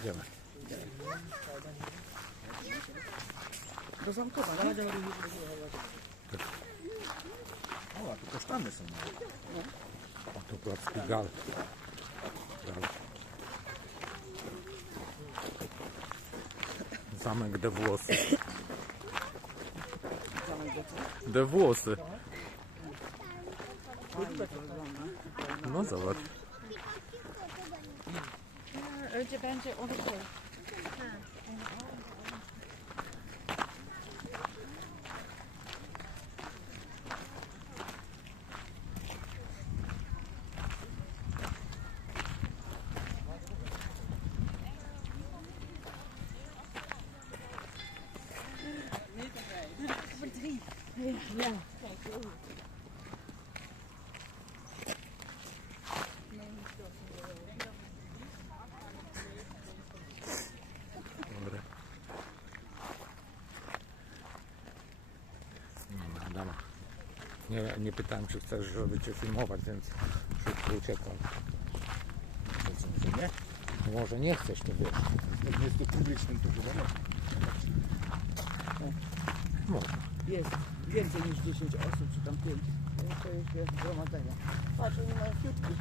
Idziemy. Do zamkowa, no? O, a tu kasztany są. O, tu placki gal. gal. Zamek de włosy. Zamek do co? Buna da var. Ha, önce bence onu koy. Ja, ja. Kijk, Adama. Nie, nie pytałem, czy chcesz, żeby cię filmować, więc szybko że nie? No Może nie chcesz, to wiesz. Jak nie jest to publicznym, to chyba nie. Może. Jest więcej niż 10 osób, czy tam 5. To jest wiesz, zgromadzenia. Patrz, oni mają fiutki.